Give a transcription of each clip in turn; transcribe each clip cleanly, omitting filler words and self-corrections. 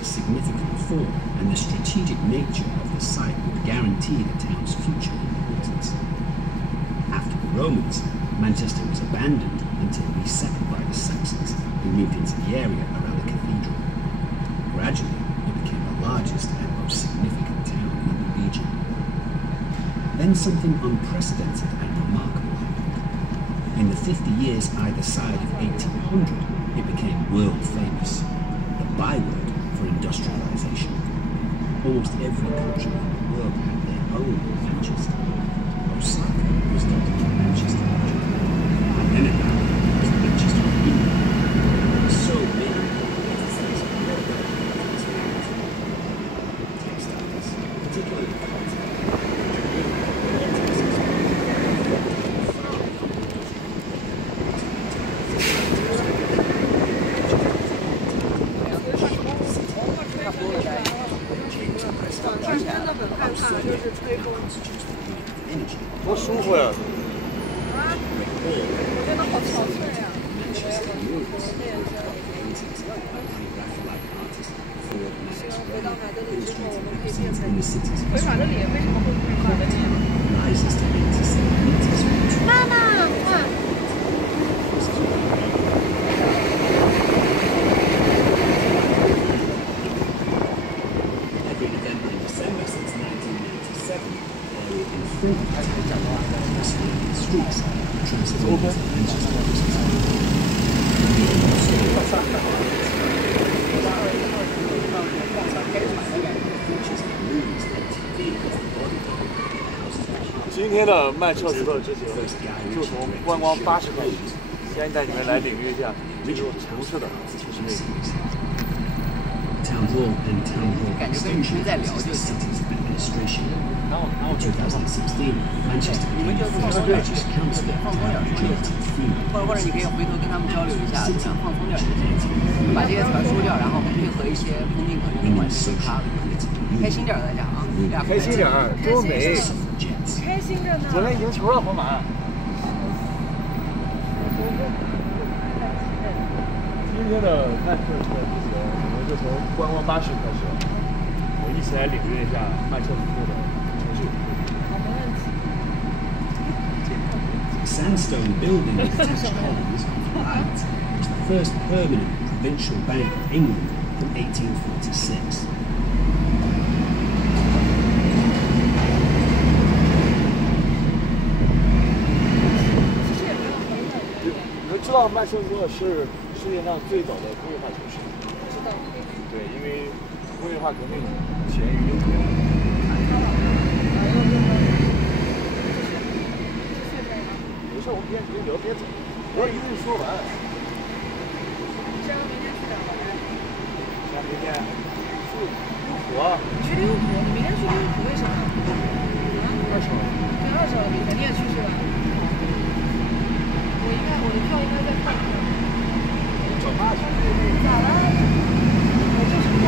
a significant fall, and the strategic nature of the site would guarantee the town's future importance. After the Romans, Manchester was abandoned until resettled by the Saxons, who moved into the area around the cathedral. Gradually, it became the largest and most significant town in the region. Then something unprecedented and remarkable happened. In the 50 years either side of 1800, it became world famous, the byword for industrialization. Almost every country in the world had their own Manchester. Osaka was not the Manchester of Japan, and then it was the Manchester of England. There were so many textiles, particularly cotton.多舒服呀！啊，我觉得好憔悴呀。希望回到马德里之后，我们可以变成回马德里，为什么会回马德里？妈妈，看。今天的曼彻斯特之行就从观光巴士开始，先带你们来领略一下这种城市的就是那个。感觉跟女生在聊就行。然后2016 Manchester became the first largest council to have majority female. 或者你可以回头跟他们交流一下，想放松点就行，把这些词儿说掉，然后配合一些风景可能关系他开心点再讲啊，开心点，多美，开心着呢。昨天赢球了，皇马。今天的曼彻斯特之行，我们就从观光巴士开始，我们一起来领略一下曼彻斯特的城市。好，没问题。Sandstone building with detached columns of light was the first permanent provincial bank of England from 1846. 你们知道曼彻斯特是世界上最早的工业化城市？知道。对，因为工业化革命起源于英国。没事，我们边聊边走，不要一顿说完。这样明天去哪儿？像明天去六湖。去六湖？你明天去六湖为什么？二手。对，二手你肯定也去是吧？我的票应该在后面。找爸去。咋了？我就是后面。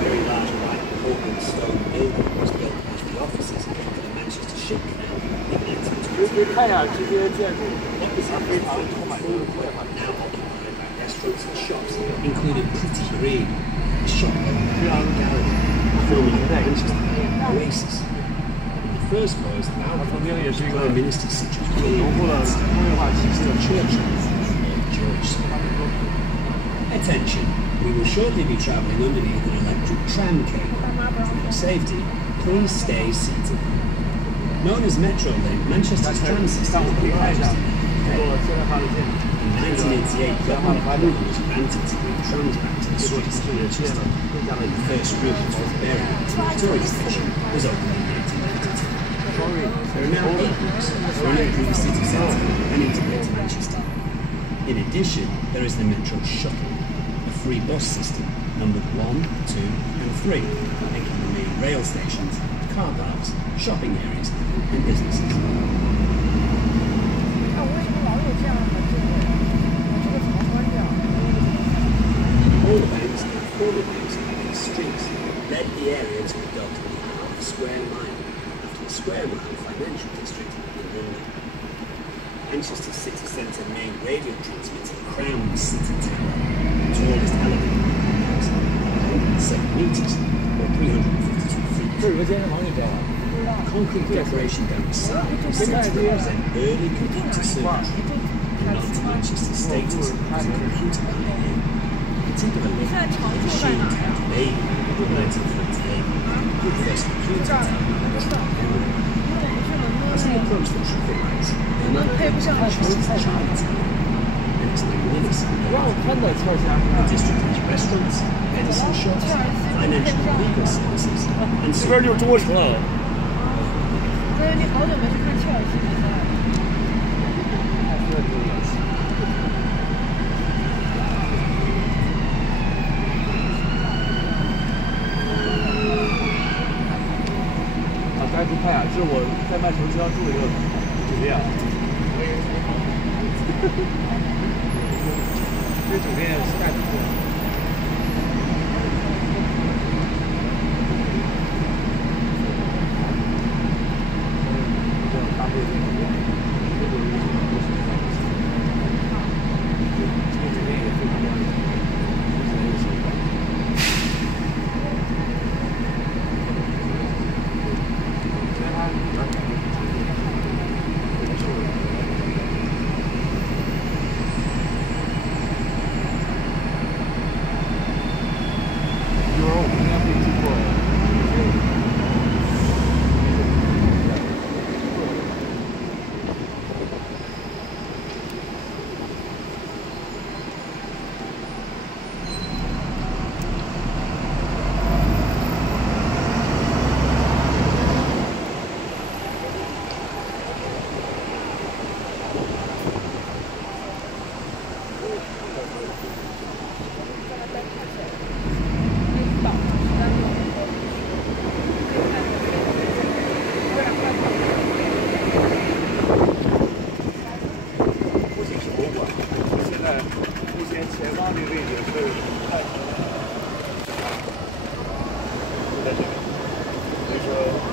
Very large white Portland stone building was built as the offices for the Manchester Ship Canal in 1920. 可以看一下这些建筑，非常充满工业化。 Now occupied by restaurants and shops, including Pretty Green, a shop and gallery, forming a Manchester oasis. In the first floors, Prime Ministers such as William Churchill and George Smith. Attention, we will shortly be travelling underneath an electric tram cable. For safety, please stay seated. Known as Metrolink, Manchester's tram system is the largest in the UK. In 1988, government approval was granted to bring trams back to the streets of Manchester, and the first route to the Berry to Victoria Station was opened in 1992. There are now 8 routes for an improved city centre and integrated Manchester. In addition, there is the Metro Shuttle, a free bus system numbered 1, 2 and 3, linking the main rail stations, car parks, shopping areas and businesses. All the banks and former banks on these streets led the area to adopt the half square mile after the square mile financial district in London. Manchester city centre main radio transmitter crowned the city tower, the tallest elevator in the house, 107 metres or 352 feet. 这有个健身房，你知道吗？ Concrete decoration down the side is said to represent early computer circuitry and nod to Manchester's status as a computer pioneer. Think of a lift machine tapped baby in 1928, the first computer tower as they approach the traffic lights, they look at Manchester's Chinatown and its magnificent the district has restaurants, medicine shops, financial and legal services, and 这边就多城了。 所以你好久没去看切尔西比赛了。啊，该不看啊！这是我在曼城经常住的一个酒店啊。这酒店是带不错。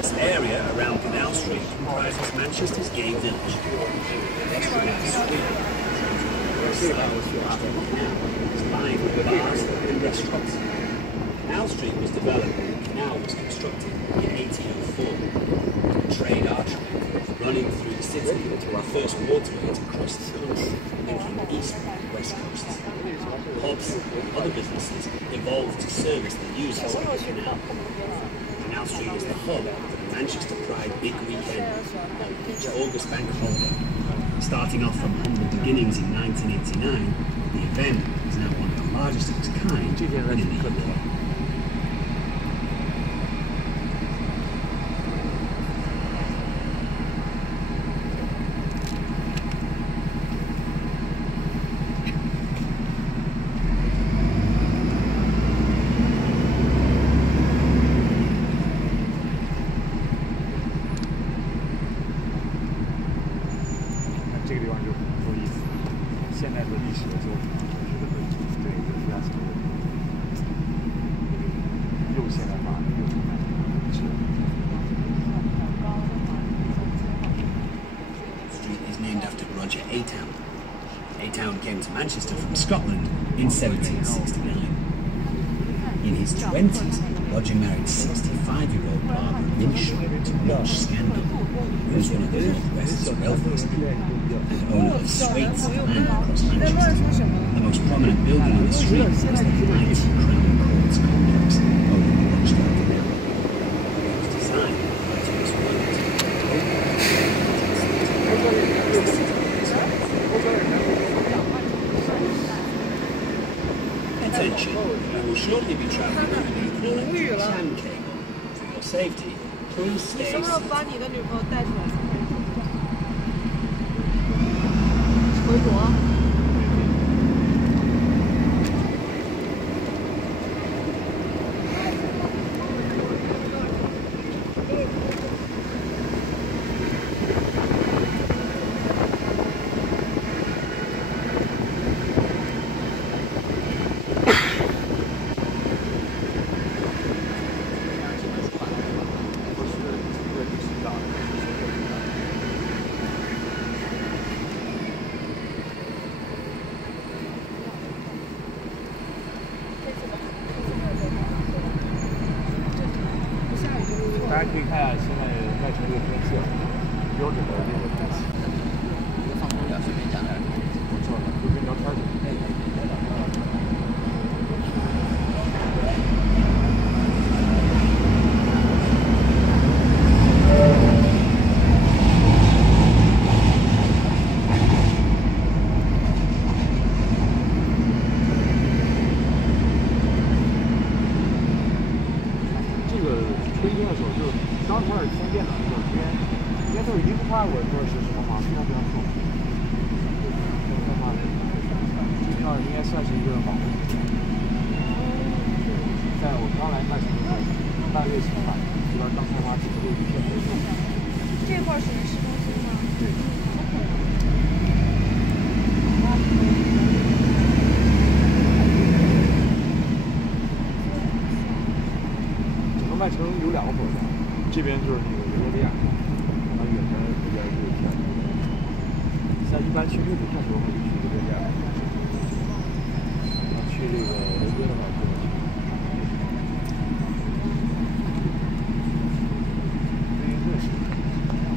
This area around Canal Street comprises Manchester's gay village. Pedestrians street is lined with bars and restaurants. Canal Street was developed when the canal was constructed in 1804. A trade artery running through the city, the first waterway to cross the country, linking the east and west coasts. Pubs and other businesses evolved to service the users of the canal. Canal Street is the hub for the Manchester Pride Big Weekend on each August bank holiday. Starting off from humble beginnings in 1989, the event is now one of the largest of its kind in the UK. A-Town came to Manchester from Scotland in 1769. In his 20s, Roger married 65-year-old Barbara Minshaw to much scandal, who was one of the Northwest's wealthiest and owner of swathes of land across Manchester. The most prominent building on the street was the mighty Crown Courts complex over the Rochdale Canal. It was designed by Thomas Williams. Attention, you will shortly be travelling underneath an electric sand cable. For your safety, please stay seated. 回国。标准的那个东西。一个放松点，随便讲点。不错，就跟聊天似的。我说是什么吗？非常非常重。这票应该算是一个网红。在我刚来看的时候，半月前吧，这边刚开发出这一片肥沃。这块属于市中心吗？对。整个曼城有2个火车站，这边就是那个维多利亚。远的这边就是这样，像一般去利比看球的话，就去这边。去这个伦敦的话，就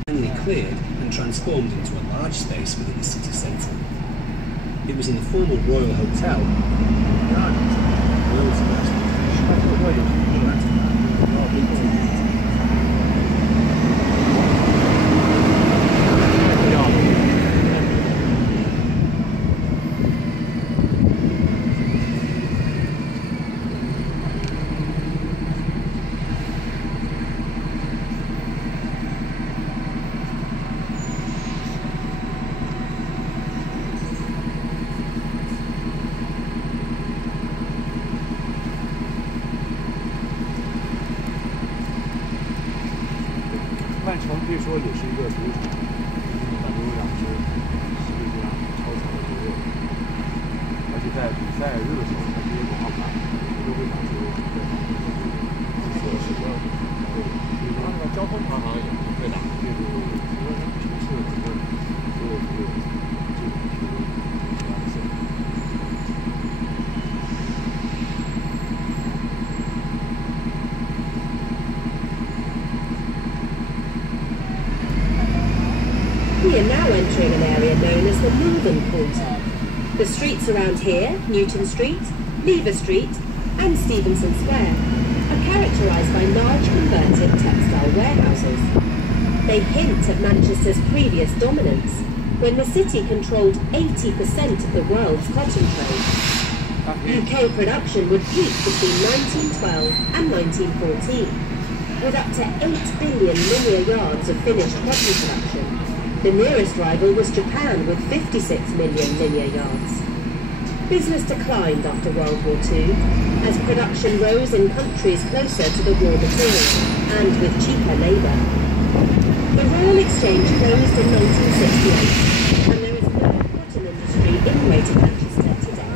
finally cleared and transformed into a large space within the city centre. It was in the former Royal Hotel, Gardens, world's best. 曼城可以说也是一个足球场，有2支世界上超强的球队，而且在比赛日的时候，它这些广告牌都会打出说什么，它那个交通牌好像也会打，这个除了城市的整个所有这个We are now entering an area known as the Northern Quarter. The streets around here, Newton Street, Lever Street and Stevenson Square, are characterised by large converted textile warehouses. They hint at Manchester's previous dominance, when the city controlled 80% of the world's cotton trade. UK production would peak between 1912 and 1914, with up to 8 billion linear yards of finished cotton production. The nearest rival was Japan with 56 million linear yards. Business declined after World War II, as production rose in countries closer to the raw material and with cheaper labour. The Royal Exchange closed in 1968, and there is no cotton industry in Greater Manchester today.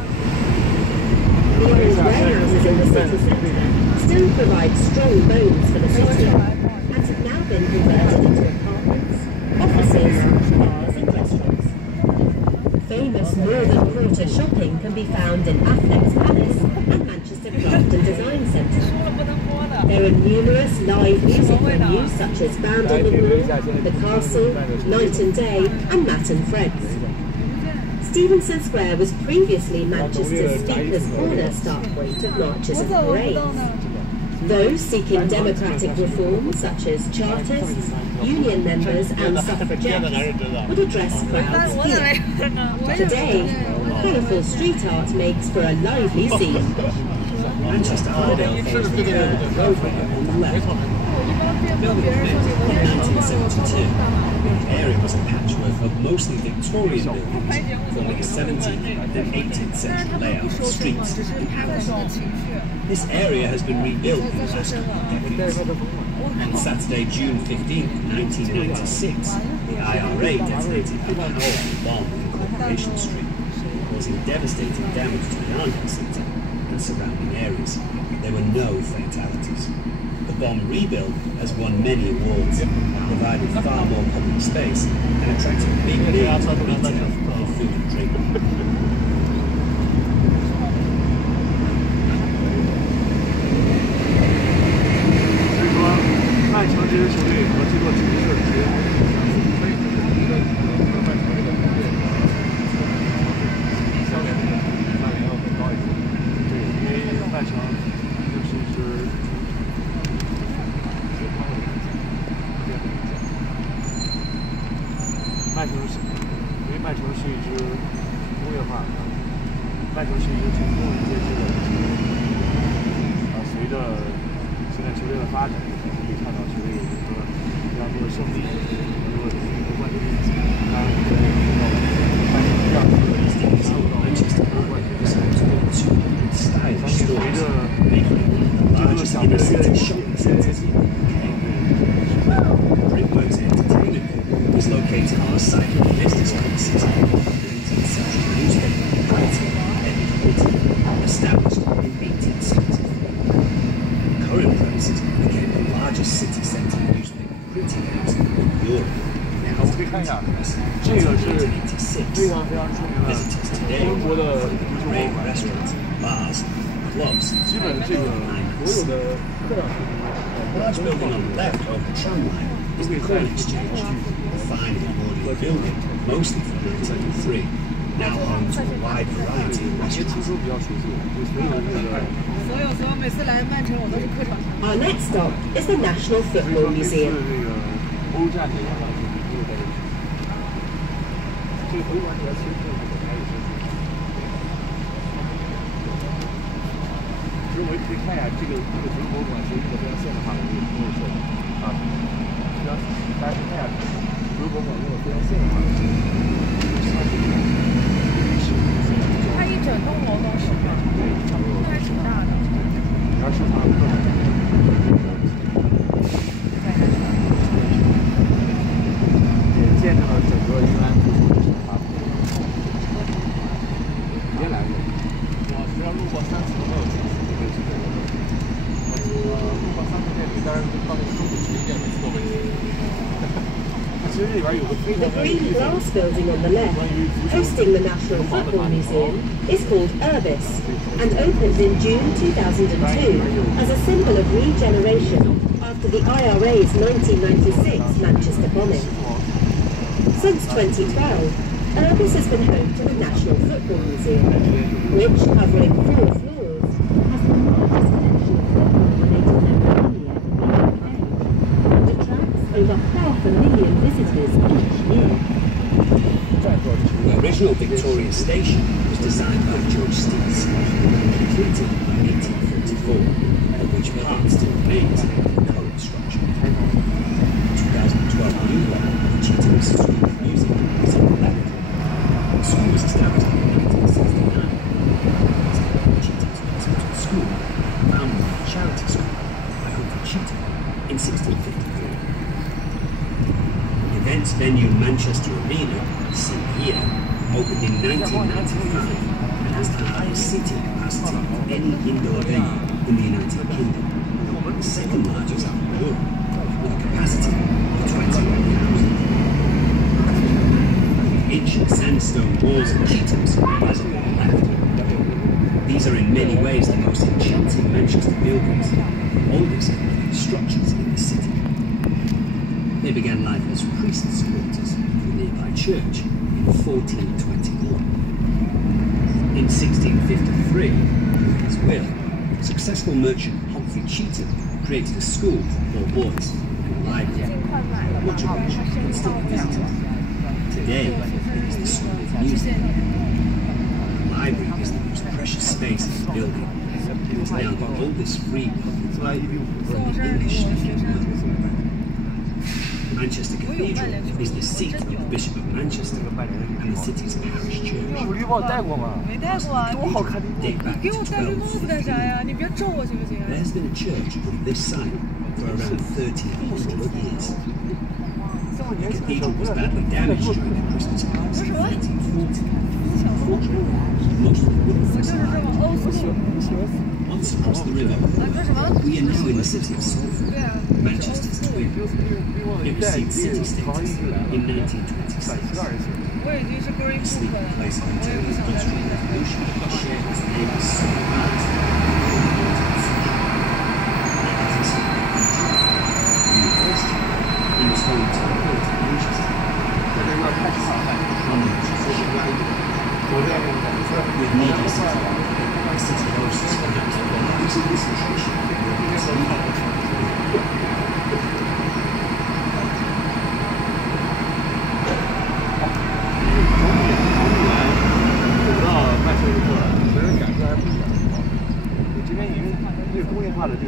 The old warehouses in the city centre still provide strong bones for the city, and have now been converted into apartments, offices, bars and restaurants. Famous Northern Quarter shopping can be found in Affleck's Palace and Manchester Craft and Design Centre. There are numerous live music venues such as Band on the Wall, The Castle, Night and Day and Matt and Fred's. Stevenson Square was previously Manchester's Speaker's Corner start point of marches and parades. Those seeking democratic reform, such as Chartists, union members and suffragettes, would address crowds here. Today, colourful street art makes for a lively scene. Manchester Armadale follows the curve of the roadway on the left. Building commenced in 1972. The area was a patchwork of mostly Victorian buildings, forming a 17th and 18th century layout of streets and houses. This area has been rebuilt in the last couple of decades. On Saturday, June 15, 1996, the IRA detonated a powerful bomb in Corporation Street, causing devastating damage to the Armadale Centre and surrounding areas. There were no fatalities. The bomb rebuild has won many awards, provided far more public space and attracted big names of retail for food and drink. 曼城这支球队和这座城市其实相似，它曼城是，因为曼城是一支工业化的，曼城是一支从工人阶级的随着现在球队的发展，可以看到球队有一个非常多的胜利，很多的冠军。当然，我们也看到了曼城这样子的一些受到冠军的冠军。相信随着这个小队越接近。Was located on the site of the business premises. Established in 1873. Current premises became the largest city centre newspaper printing house in Europe. 我们可以看一下，这个是非常非常出名的英国的足球博物馆。基本这个所有的各样球队 large building on the left of the tram line is the coin exchange, a fine Edwardian building, mostly from 1903, now home to a wide variety of restaurants. Our next stop is the National Football Museum. 我们可以看一下这个足球博物馆是一个非常现代化的一个工业设计啊，大家可以看一下足球博物馆用的非常现代化的设计。它一整栋楼都是吗？对，差不多，还挺大的。你要收藏各种。也见证了整个英格兰足球的发展。别来过，我只要路过3次都没有进去。The green glass building on the left, hosting the National Football Museum, is called Urbis and opened in June 2002 as a symbol of regeneration after the IRA's 1996 Manchester bombing. Since 2012, Urbis has been home to the National Football Museum, which, covering 4 floors, has the largest over 500,000 visitors each year. The original Victoria Station was designed by George Stephenson and completed by 1844, of which part still remains in the current structure. The 2012 new one of Cheetham School of Music is on the left. The school was established in 1869. Cheetham's Hospital School, founded as a charity school by Uncle Cheetham in 1653. Events venue Manchester Arena, seen here, opened in 1995 and has the highest seating capacity of any indoor venue in the United Kingdom, the second largest in Europe, with a capacity of 21,000. Ancient sandstone walls of Cheetham's are present on the left. These are in many ways the most enchanting Manchester buildings, oldest structures in the city. They began life as priests' quarters for the nearby church in 1421. In 1653, with his will, successful merchant Humphrey Cheetham created a school for poor boys and a library, much of which can still be visited. Today, it is the School of Music. The library is the most precious space in the building. It is now the oldest free public library in the English-speaking world. Manchester Cathedral is the seat of the Bishop of Manchester and the city's parish church. Date back to 1250. There has been a church on this site for around 1300 years. The cathedral was badly damaged during the Christmas floods in 1940. Most of the wooden was once across the river. We are now in the city of Salford, Manchester's twin. It received city status in 1926. The sleeping place of the Industrial Revolution shared its name with St. Mark's. University, he was home to the Port of Manchester. With media city, the city hosts perhaps the largest concentration of workers in Europe.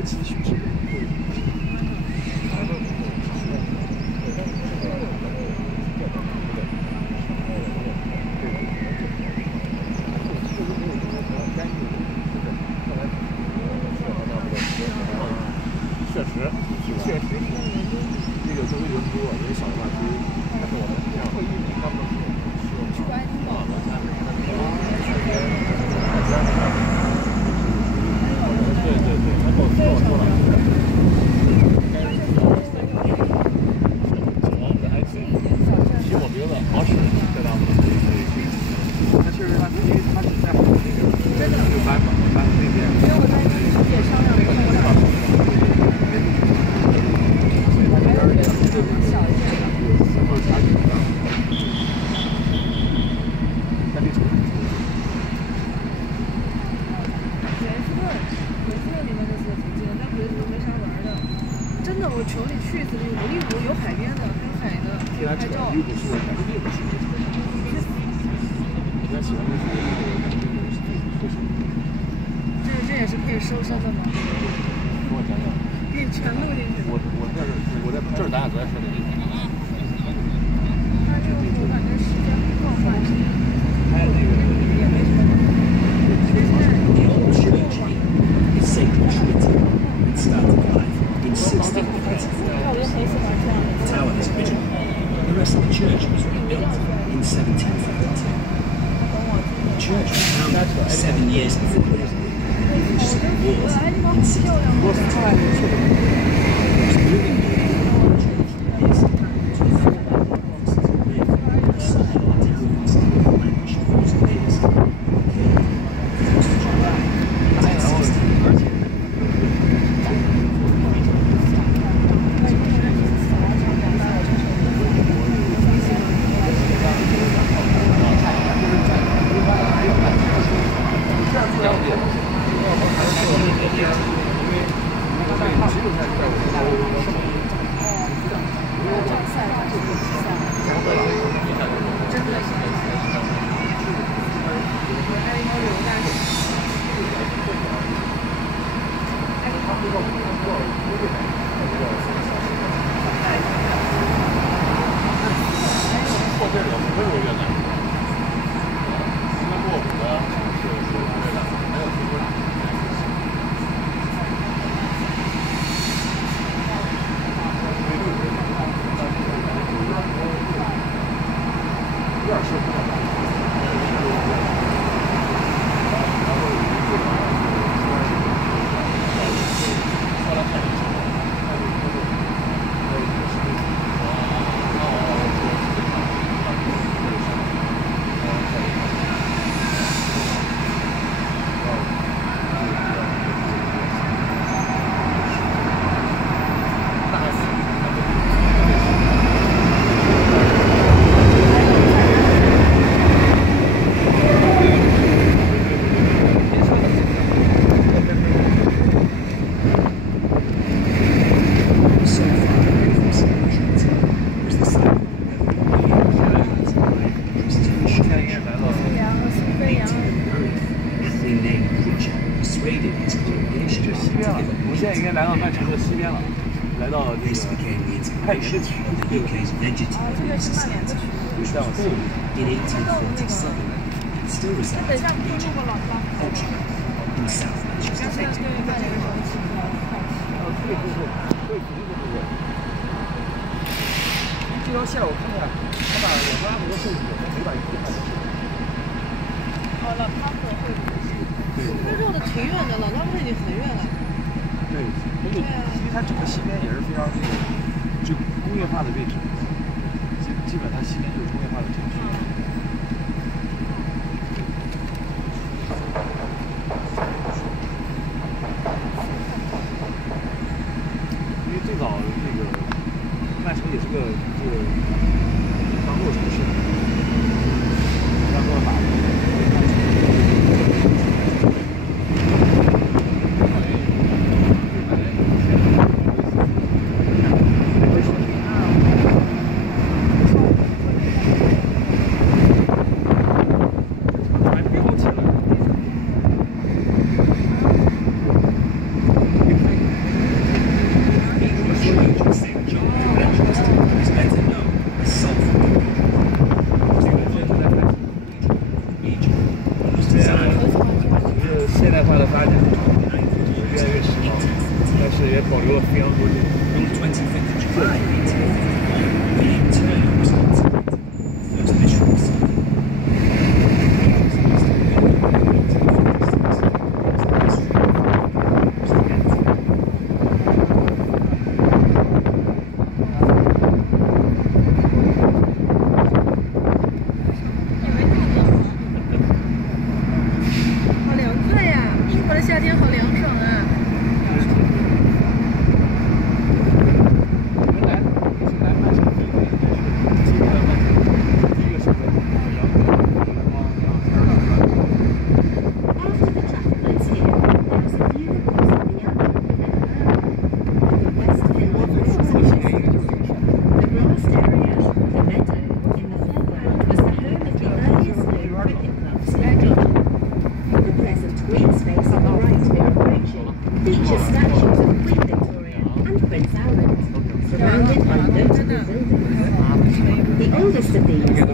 个期许是。确实，这个周围人多，人少的话，其实但是我们这样会议你看不到去爱丁堡的，对，他跟我说了，提我名字好使，对吧？他确实他因为他是在那个真的就班那边，因为我在跟师姐商量过，真的，我球里去一次，有一湖有海边的，还有海的，拍照。这也是可以收身的吗？跟我讲讲。可以全录进去。我在这儿，咱俩昨天说的。他这个我感觉时间不够快。还有那个也没什么。The old church is St. Trident. It started life in 1634. The tower is original. The rest of the church was rebuilt in 1752. The church was founded 7 years before the wars in 太原的区， UK's vegetable society was reformed in 1847 and still resides in region culture in South Manchester. 这条线我看看，他把我们很多设计没把一块设计。老汤姆会对，那绕的挺远的，老汤姆已经很远了。对，因为它整个西边也是非常那个，就工业化的位置，基本上西边就是工业化的城区。因为最早那个曼城也是个港口城市，然后把。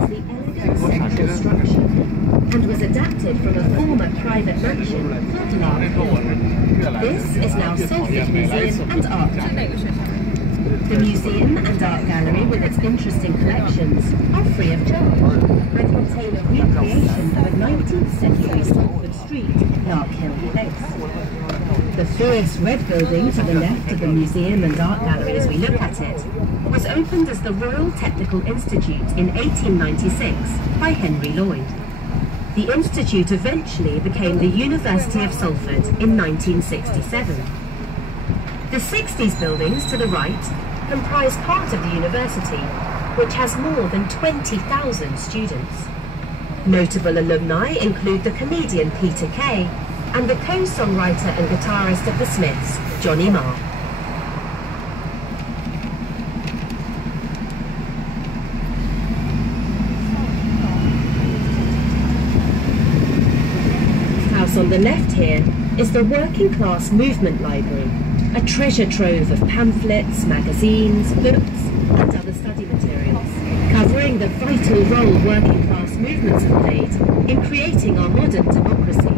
the elegant central structure and was adapted from a former private mansion called Lark Hill. This is now Salford Museum and Art Gallery. The museum and art gallery, with its interesting collections, are free of charge and contain a recreation of a 19th century Salford street, Lark Hill Place. The fierce red building to the left of the museum and art gallery as we look at it was opened as the Royal Technical Institute in 1896 by Henry Lloyd. The institute eventually became the University of Salford in 1967. The 60s buildings to the right comprise part of the university, which has more than 20,000 students. Notable alumni include the comedian Peter Kay and the co-songwriter and guitarist of the Smiths, Johnny Marr. The house on the left here is the Working Class Movement Library, a treasure trove of pamphlets, magazines, books and other study materials, covering the vital role working class movements have played in creating our modern democracy.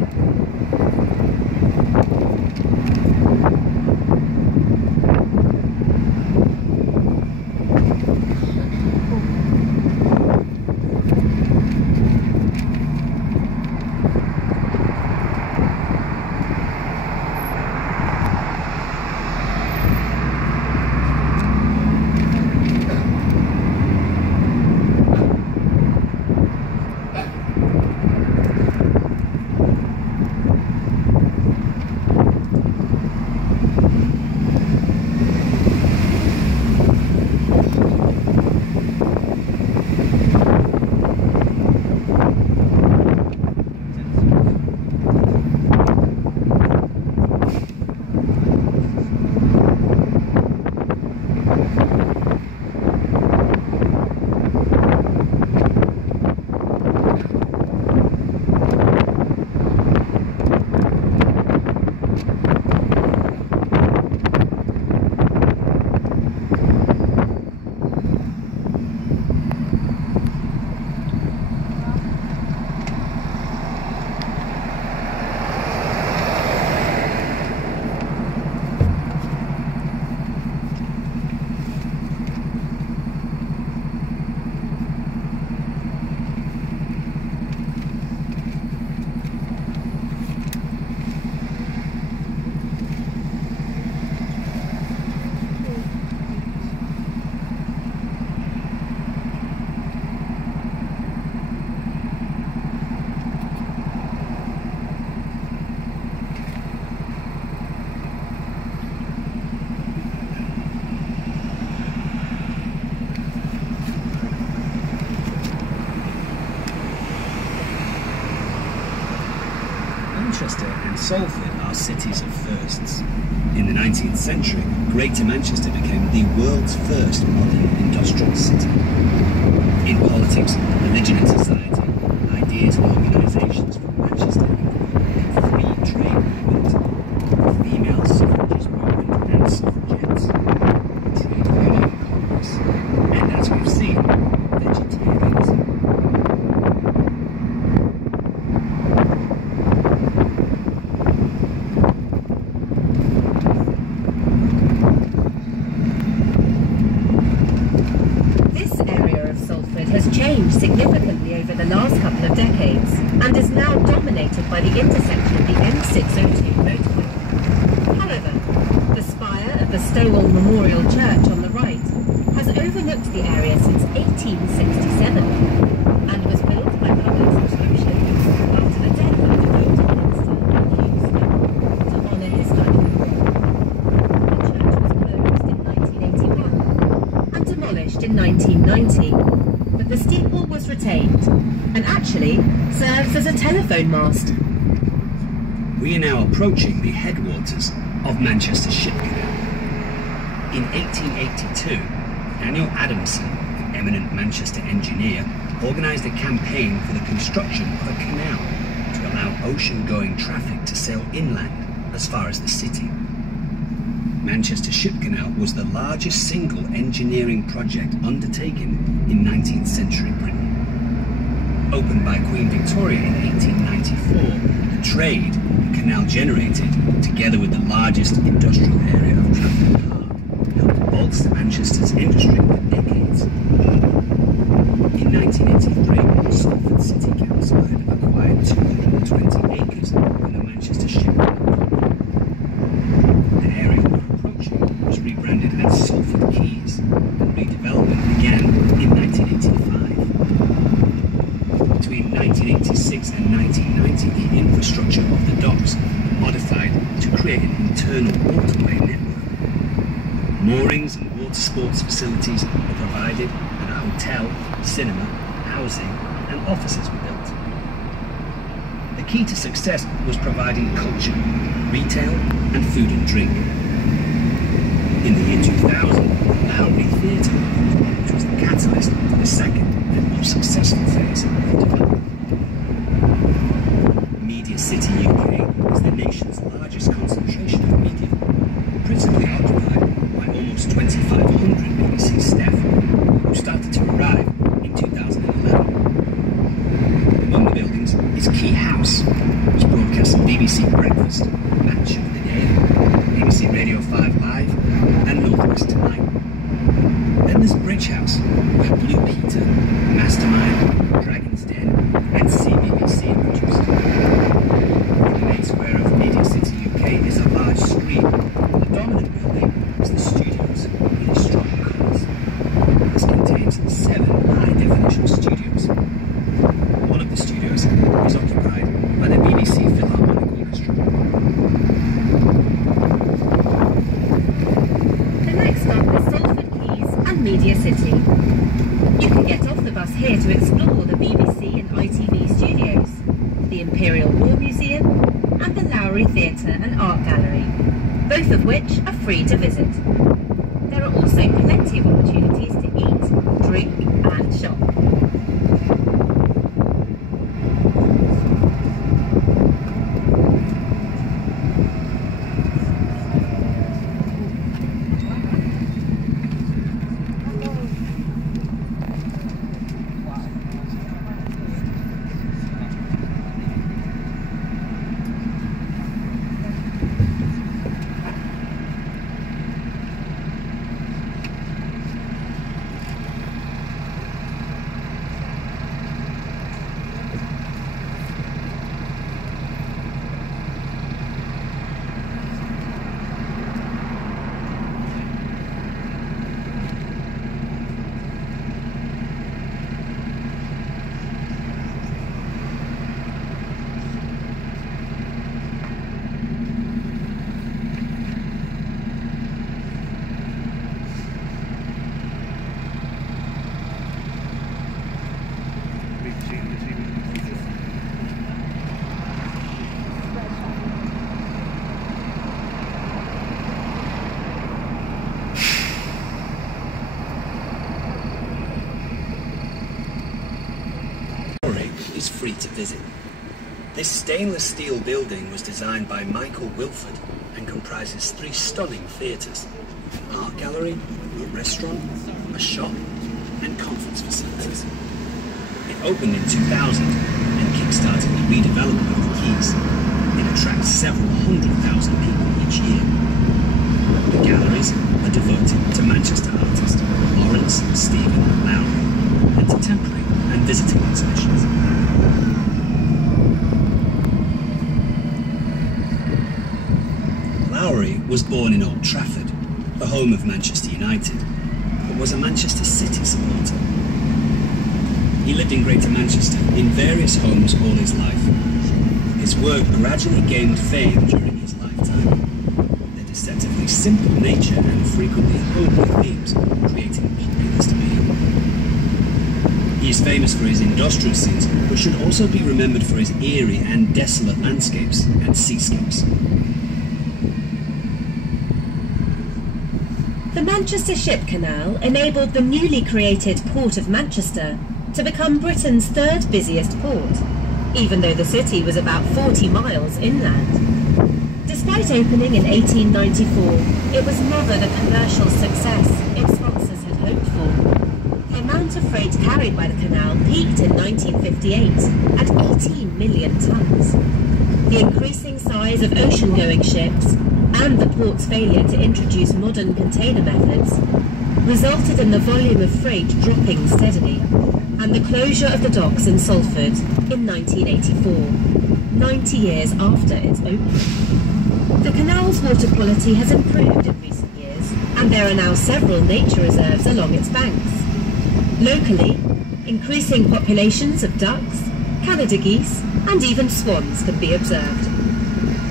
Manchester and Salford are cities of firsts. In the 19th century, Greater Manchester became the world's first modern industrial city. In politics, religion and society, ideas and organisations from Manchester include a free trade movement, the female suffragist movement and suffragettes, trade union congress, and as we've seen, vegetarianism. Significantly over the last couple of decades and is now dominated by the intersection of the M602 motorway. However, the spire of the Stowell Memorial Church on the right has overlooked the area since 1867 and was built by public subscription after the death of the Royal Minister to honour his life. The church was closed in 1981 and demolished in 1990. The steeple was retained and actually serves as a telephone mast. We are now approaching the headwaters of Manchester Ship Canal. In 1882, Daniel Adamson, an eminent Manchester engineer, organised a campaign for the construction of a canal to allow ocean-going traffic to sail inland as far as the city. Manchester Ship Canal was the largest single engineering project undertaken in 19th century Britain. opened by Queen Victoria in 1894, the trade the canal generated, together with the largest industrial area of Trafford Park, helped bolster Manchester's industry for decades. In 1983, Salford City Council had acquired 220 acres from the Manchester Shipbuilding Company. The area we were approaching was rebranded as Salford Quays, and redevelopment began in 1985. Between 1986 and 1990, the infrastructure of the docks were modified to create an internal waterway network. Moorings and water sports facilities were provided, and a hotel, cinema, housing and offices were built. The key to success was providing culture, retail and food and drink. In the year 2000, the Lowry Theatre, which was the catalyst for the second and most successful phase of development. Media City UK is the nation's largest concentration of media, principally occupied by almost 2,500 BBC staff, who started to arrive in 2011. Among the buildings is Key House, which broadcasts BBC Breakfast, Match of the Day, BBC Radio 5 Live, and North West Tonight. Then there's Bridge House, where Blue Peter, Mastermind, Dragon's Den, and CBBC are produced. In the main square of Media City UK is a large screen. The dominant building is the studios in strong colours. This contains 7 high-definition studios. One of the studios is occupied by the BBC Philharmonic Orchestra. The next stop is Salford Quays and Media City. You can get off the bus here to explore the BBC and ITV studios, the Imperial War Museum and the Lowry Theatre and Art Gallery, both of which are free to visit. There are also plenty of opportunities to eat, drink and shop. Is free to visit. This stainless steel building was designed by Michael Wilford and comprises 3 stunning theatres, an art gallery, a restaurant, a shop and conference facilities. It opened in 2000 and kick-started the redevelopment of the Quays. It attracts several 100,000 people each year. The galleries are devoted to Manchester artists Lawrence Stephen Lowry and to temporary and visiting exhibitions. Lowry was born in Old Trafford, the home of Manchester United, but was a Manchester City supporter. He lived in Greater Manchester in various homes all his life. His work gradually gained fame during his lifetime. Their deceptively simple nature and frequently homely themes creating populist appeal. He is famous for his industrial scenes, but should also be remembered for his eerie and desolate landscapes and seascapes. The Manchester Ship Canal enabled the newly created Port of Manchester to become Britain's 3rd busiest port, even though the city was about 40 miles inland. Despite opening in 1894, it was never the commercial success its sponsors had hoped for. The amount amount of freight carried by the canal peaked in 1958 at 18 million tonnes. The increasing size of ocean-going ships and the port's failure to introduce modern container methods resulted in the volume of freight dropping steadily, and the closure of the docks in Salford in 1984, 90 years after its opening. The canal's water quality has improved in recent years, and there are now several nature reserves along its banks. Locally, increasing populations of ducks, Canada geese, and even swans can be observed.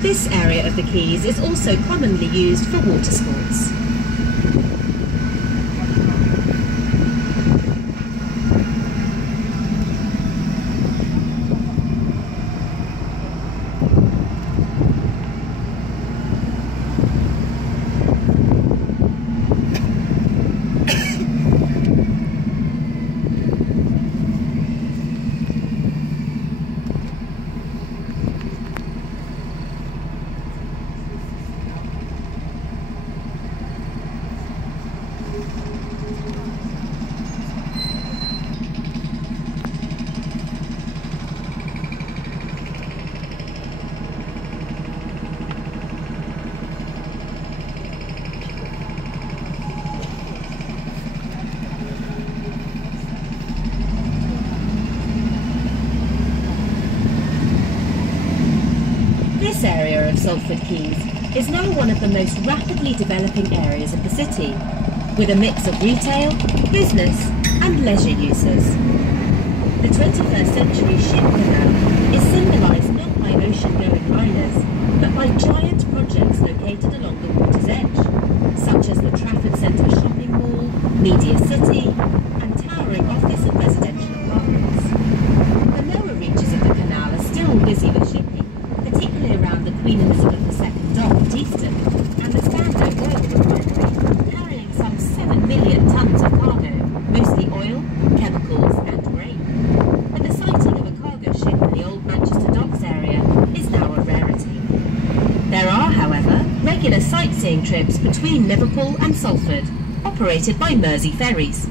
This area of the Quays is also commonly used for water sports. This area of Salford Quays is now one of the most rapidly developing areas of the city, with a mix of retail, business and leisure uses. The 21st century ship canal is symbolised not by ocean-going liners, but by giant projects located along the water's edge, such as the Trafford Centre shopping mall, Media City and towering office and residential apartments. The lower reaches of the canal are still busy with shipping, particularly around the Queen Elizabeth II dock at Easton and the Stanhope Oil Refinery, carrying some 7 million tonnes of cargo, mostly oil, chemicals and grain. But the sighting of a cargo ship in the old Manchester docks area is now a rarity. There are, however, regular sightseeing trips between Liverpool and Salford, operated by Mersey ferries.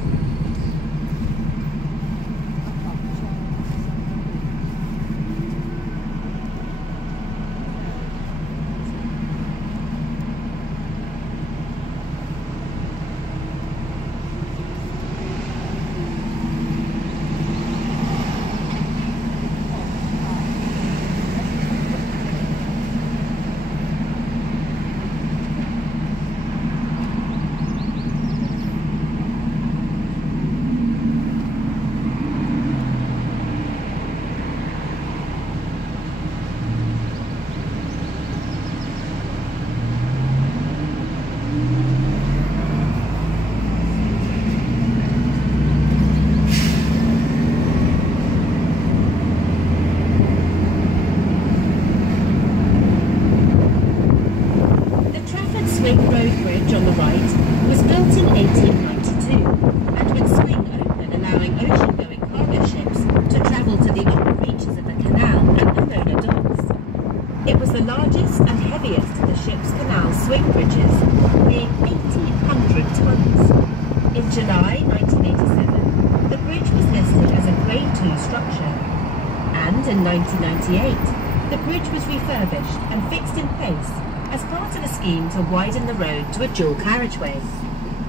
In 1998, the bridge was refurbished and fixed in place as part of a scheme to widen the road to a dual carriageway,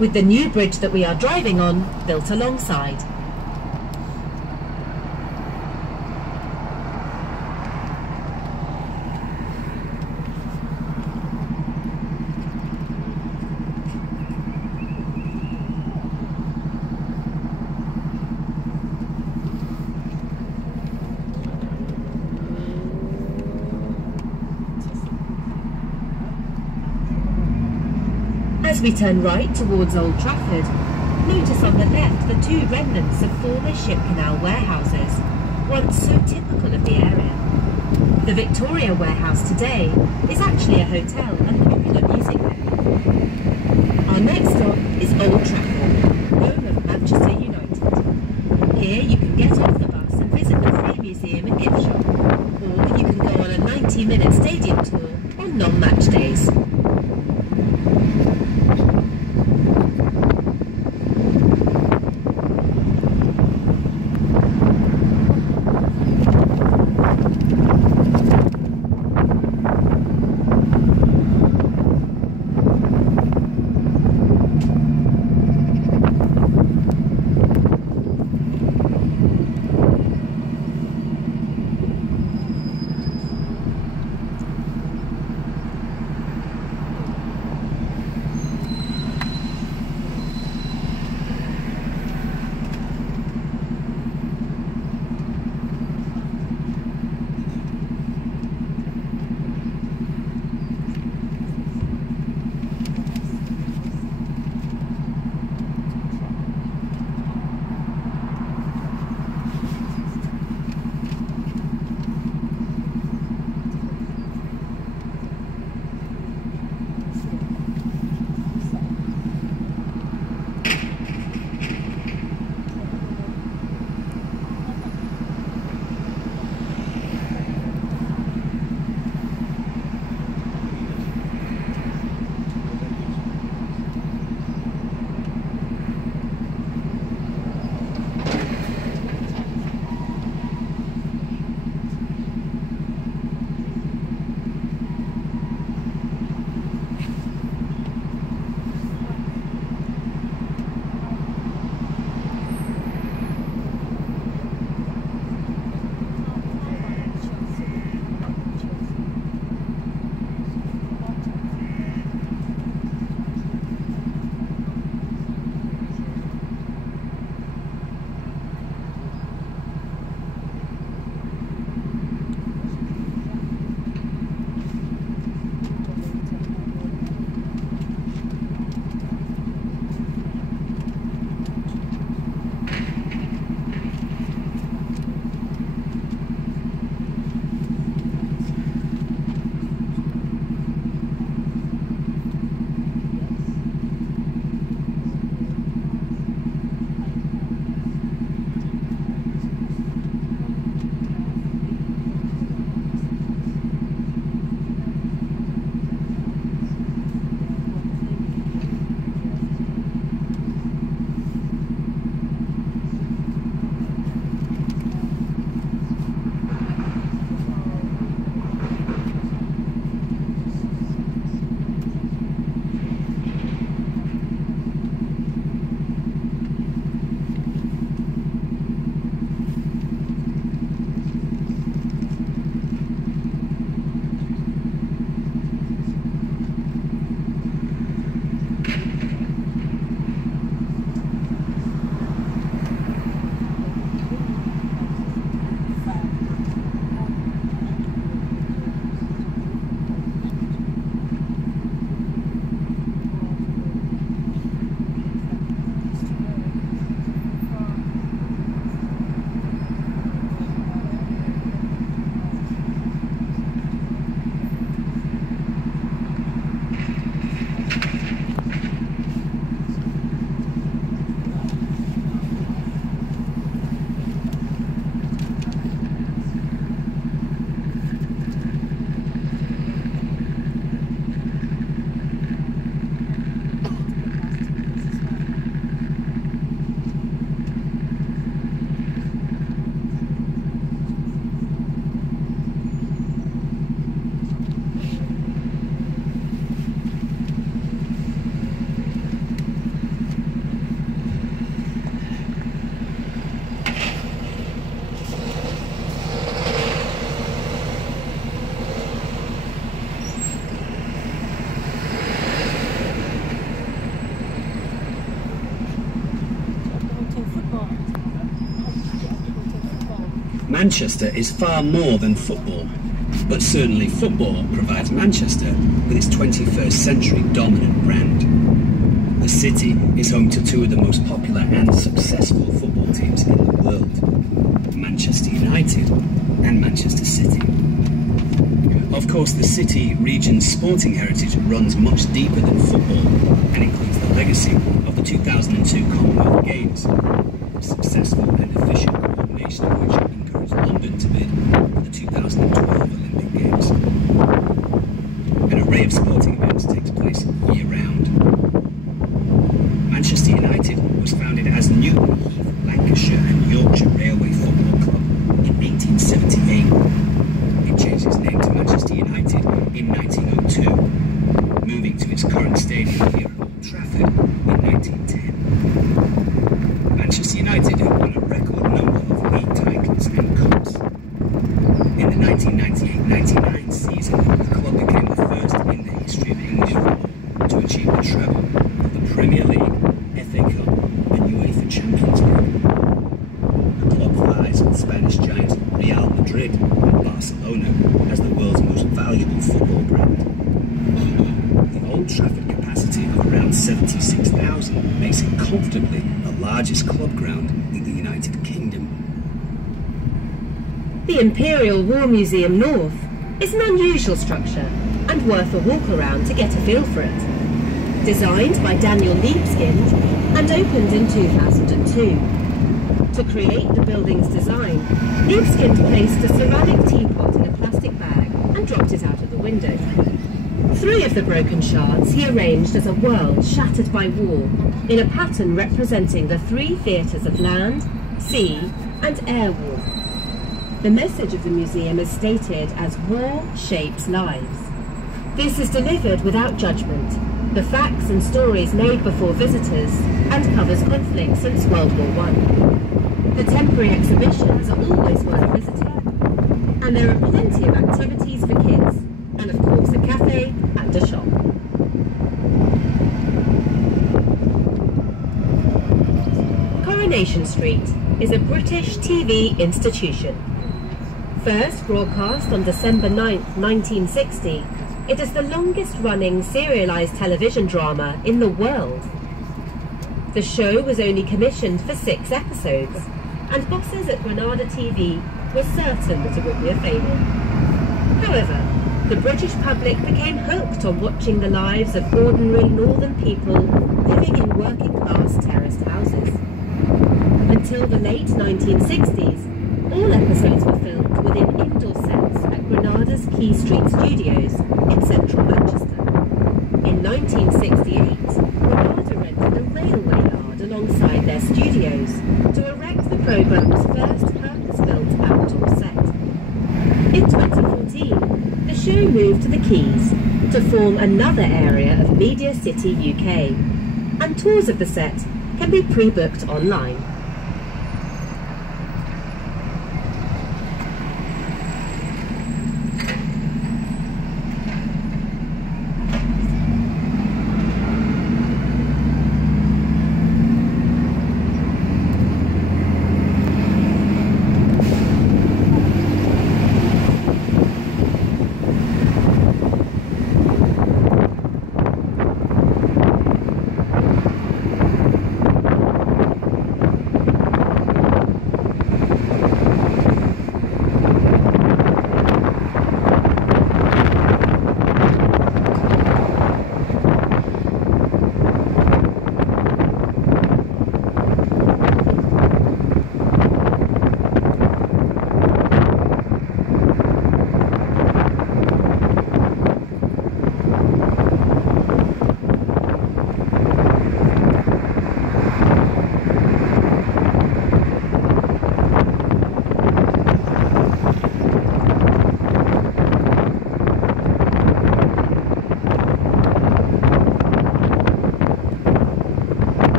with the new bridge that we are driving on built alongside. As we turn right towards Old Trafford, notice on the left the two remnants of former ship canal warehouses, once so typical of the area. The Victoria warehouse today is actually a hotel and popular music venue. Our next stop is Old Trafford, home of Manchester United. Here you can get off the bus and visit the Free Museum and gift shop, or you can go on a 90-minute stadium tour on non-match days. Manchester is far more than football, but certainly football provides Manchester with its 21st century dominant brand. The city is home to two of the most popular and successful football teams in the world, Manchester United and Manchester City. Of course, the city region's sporting heritage runs much deeper than football and includes the legacy of the 2002 Commonwealth Games, successful and efficient coordination of which encouraged London to bid for the 2012 Olympic Games. An array of sporting events takes place year-round. Manchester United was founded as Newton Heath, Lancashire and Yorkshire Railway Football Club in 1878. It changed its name to Manchester United in 1902, moving to its current stadium here at Old Trafford in 1910. Manchester United have won a record number of league titles and cups. In the 1998-99 season, the club became the first in the history of English football to achieve the treble of the Premier League, FA Cup and UEFA Champions League. The club vies with Spanish giants Real Madrid and Barcelona as the world's most valuable football brand. The Old Trafford capacity of around 76,000 makes it comfortably the largest club ground in the United Kingdom. The Imperial War Museum North is an unusual structure and worth a walk around to get a feel for it. Designed by Daniel Libeskind and opened in 2002. To create the building's design, Libeskind placed a ceramic teapot in a plastic bag and dropped it out of the window. 3 of the broken shards he arranged as a world shattered by war in a pattern representing the 3 theatres of land, sea and air war. The message of the museum is stated as "War shapes lives." This is delivered without judgment, the facts and stories made before visitors, and covers conflict since World War I. The temporary exhibitions are always worth visiting, and there are plenty of activities for kids, and of course a cafe and a shop. Coronation Street is a British TV institution. First broadcast on December 9, 1960, it is the longest-running serialised television drama in the world. The show was only commissioned for 6 episodes, and bosses at Granada TV were certain that it would be a failure. However, the British public became hooked on watching the lives of ordinary northern people living in working-class terraced houses. Until the late 1960s, all episodes were filmed within indoor sets at Granada's Quay Street Studios in central Manchester. In 1968, Granada rented a railway yard alongside their studios to erect the programme's first purpose-built outdoor set. In 2014, the show moved to the Quays to form another area of Media City UK, and tours of the set can be pre-booked online.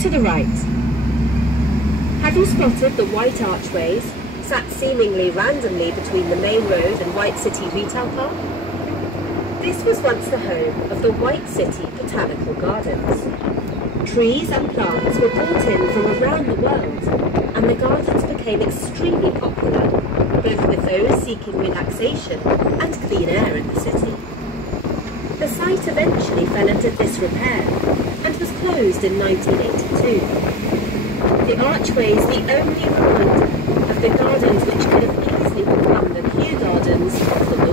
to the right. Have you spotted the white archways sat seemingly randomly between the main road and White City Retail Park? This was once the home of the White City Botanical Gardens. Trees and plants were brought in from around the world, and the gardens became extremely popular, both with those seeking relaxation and clean air in the city. The site eventually fell into disrepair and was closed in 1982. The archway is the only reminder of the gardens which could have easily become the Kew Gardens of the north.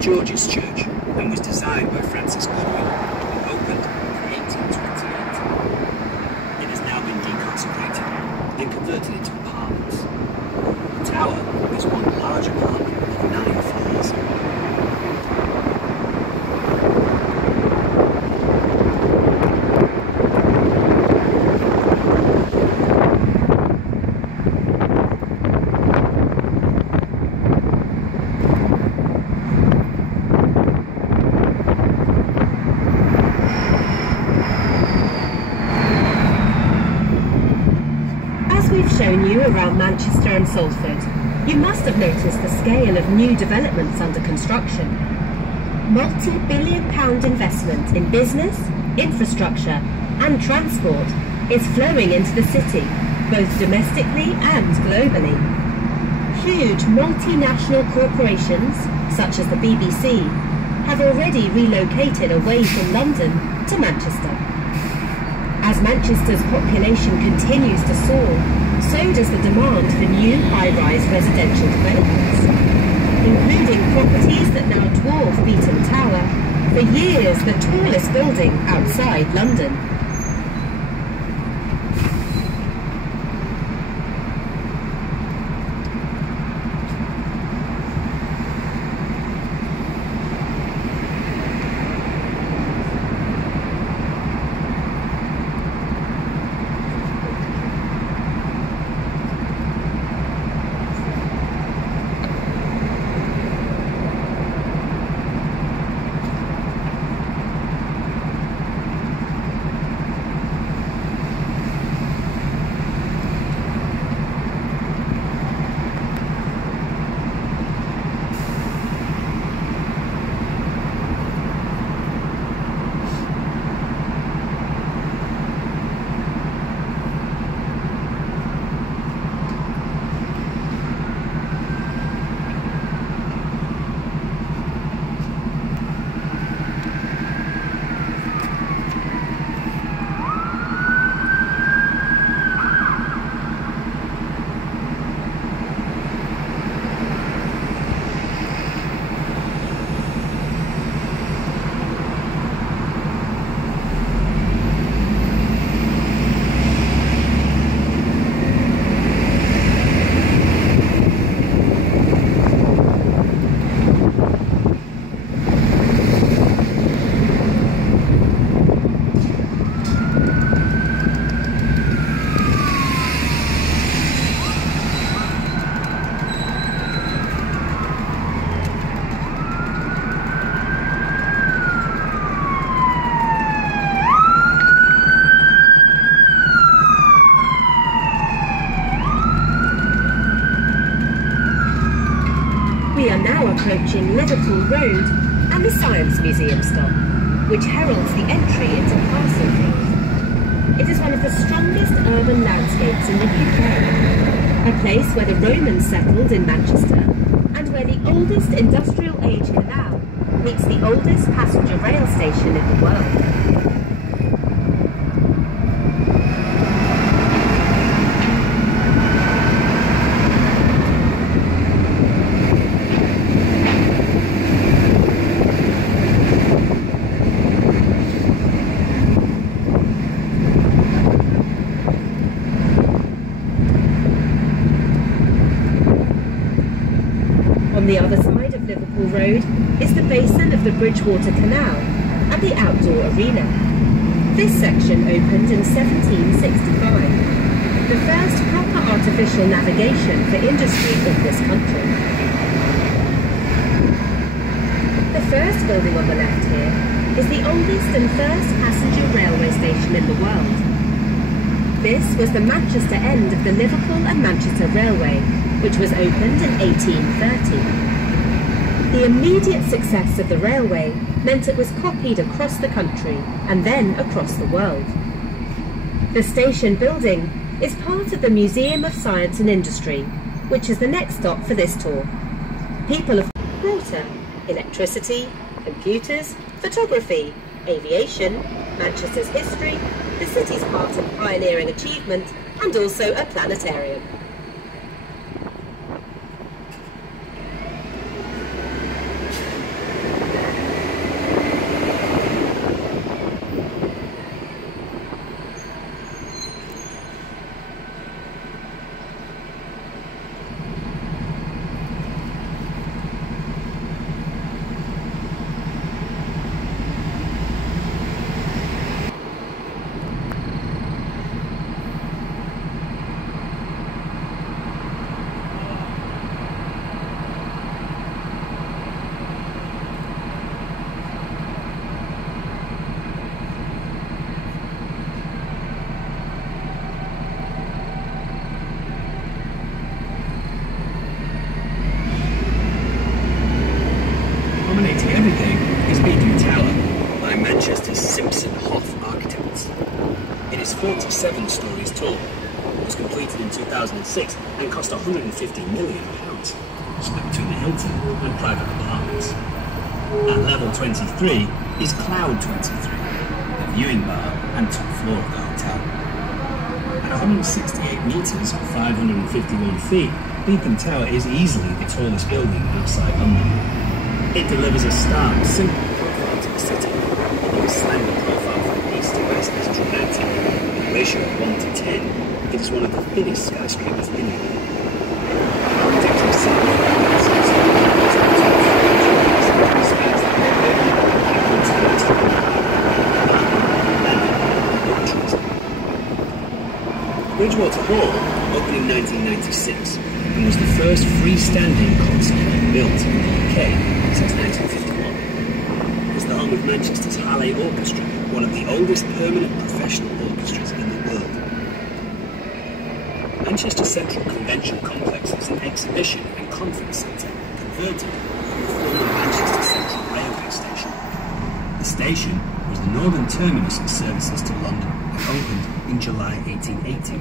George's Church, and was designed by Francis Quays and opened in 1828. It has now been deconsecrated and converted into apartments. The tower is one large apartment of 9 floors. Shown you around Manchester and Salford, you must have noticed the scale of new developments under construction. Multi-billion-pound investment in business, infrastructure and transport is flowing into the city, both domestically and globally. Huge multinational corporations, such as the BBC, have already relocated away from London to Manchester. As Manchester's population continues to soar, so does the demand for new high-rise residential developments, including properties that now dwarf Beaton Tower, for years the tallest building outside London. approaching Liverpool Road and the Science Museum stop, which heralds the entry into Castle. It is one of the strongest urban landscapes in the UK, a place where the Romans settled in Manchester, and where the oldest industrial age canal meets the oldest passenger rail station in the world. On the other side of Liverpool Road is the basin of the Bridgewater Canal and the outdoor arena. This section opened in 1765, the first proper artificial navigation for industry in this country. The first building on the left here is the oldest and first passenger railway station in the world. This was the Manchester end of the Liverpool and Manchester Railway, which was opened in 1830. The immediate success of the railway meant it was copied across the country and then across the world. The station building is part of the Museum of Science and Industry, which is the next stop for this tour. People have water, electricity, computers, photography, aviation, Manchester's history, the city's part in pioneering achievement, and also a planetarium. Dominating everything is Beacon Tower by Manchester's Simpson Hoff architects. It is 47 stories tall, was completed in 2006 and cost £150 million, split between the Hilton and private apartments. At level 23 is Cloud 23, the viewing bar and top floor of the hotel. At 168 metres or 551 feet, Beacon Tower is easily the tallest building outside London. It delivers a stark, simple profile to the city, although a slender profile from east to west is dramatic. In a ratio of 1 to 10, it is one of the thinnest skyscrapers in England. Architecture Bridgewater Hall opened in 1996 and was the first freestanding concert hall built in the UK since 1951. It's the home of Manchester's Halle Orchestra, one of the oldest permanent professional orchestras in the world. Manchester Central Convention Complex is an exhibition and conference centre converted from the former Manchester Central Railway Station. The station was the northern terminus of services to London and opened in July 1880.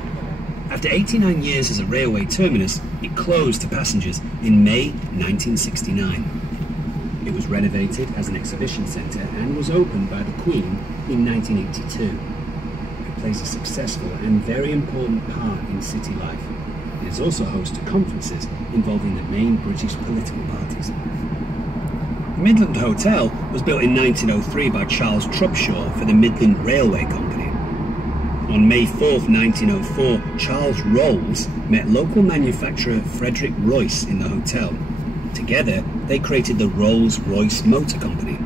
After 89 years as a railway terminus, it closed to passengers in May 1969. It was renovated as an exhibition centre and was opened by the Queen in 1982. It plays a successful and very important part in city life. It is also host to conferences involving the main British political parties. The Midland Hotel was built in 1903 by Charles Trubshaw for the Midland Railway Company. On May 4th, 1904, Charles Rolls met local manufacturer Frederick Royce in the hotel. Together, they created the Rolls-Royce Motor Company.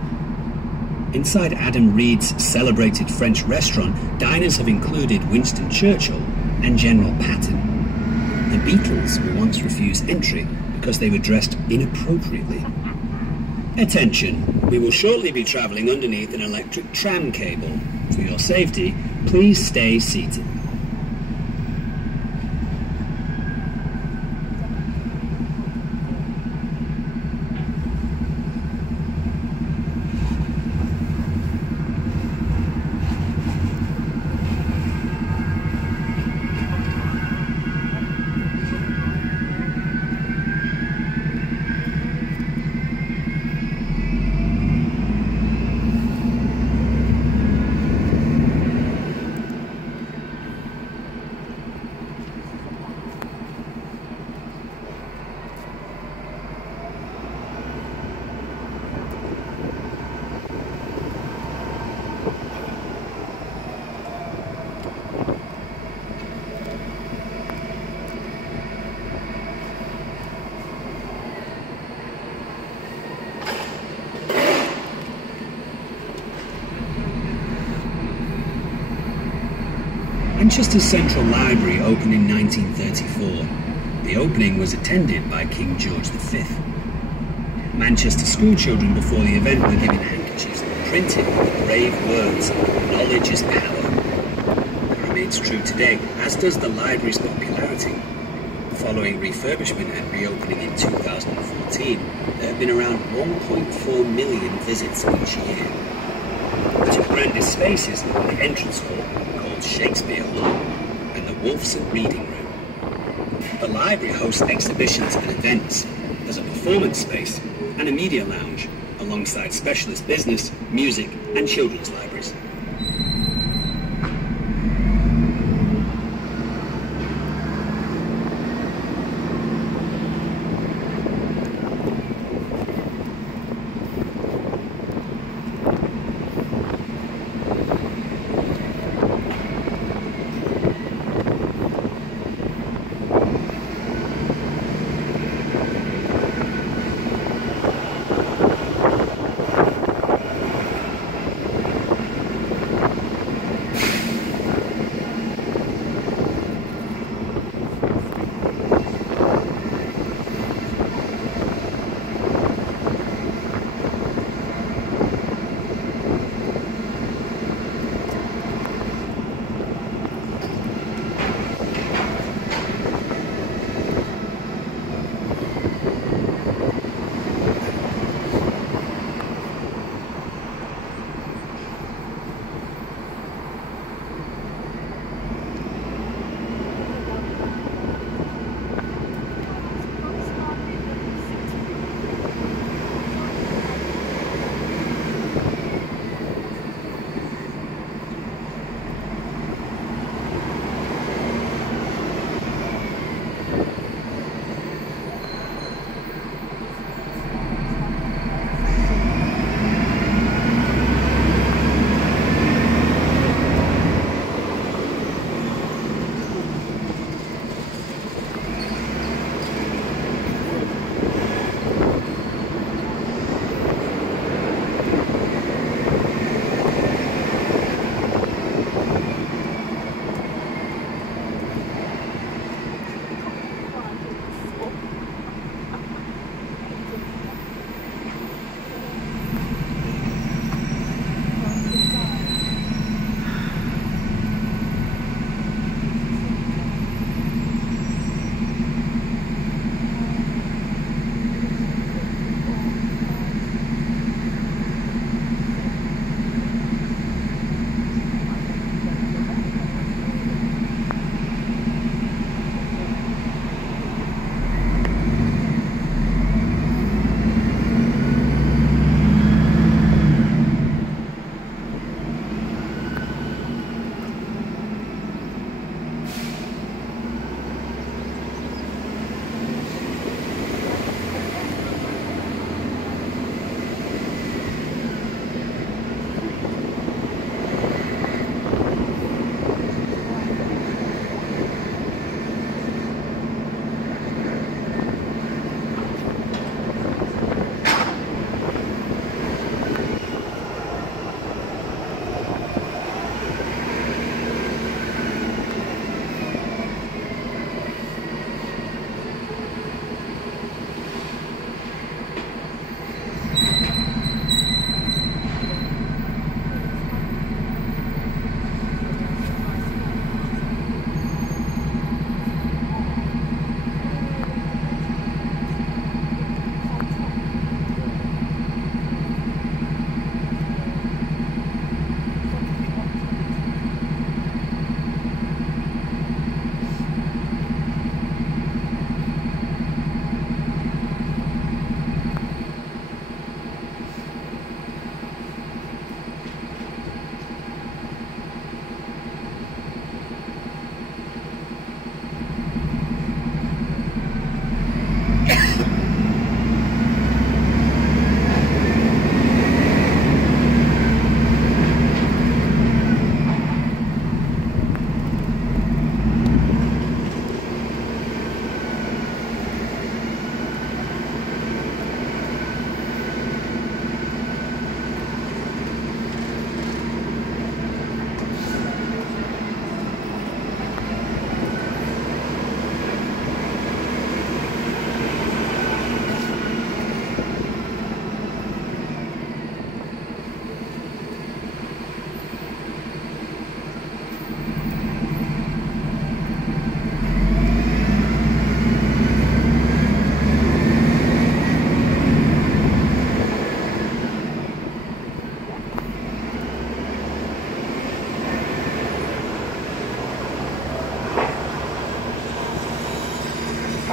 Inside Adam Reed's celebrated French restaurant, diners have included Winston Churchill and General Patton. The Beatles were once refused entry because they were dressed inappropriately. Attention, we will shortly be travelling underneath an electric tram cable. For your safety, please stay seated. Manchester's Central Library opened in 1934. The opening was attended by King George V. Manchester schoolchildren before the event were given handkerchiefs printed with the brave words, "Knowledge is power." That remains true today, as does the library's popularity. Following refurbishment and reopening in 2014, there have been around 1.4 million visits each year. The two grandest spaces are the entrance hall, called Shakespeare Hall, and the Wolfson Reading Room. The library hosts exhibitions and events. There's a performance space and a media lounge, alongside specialist business, music, and children's libraries.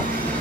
看。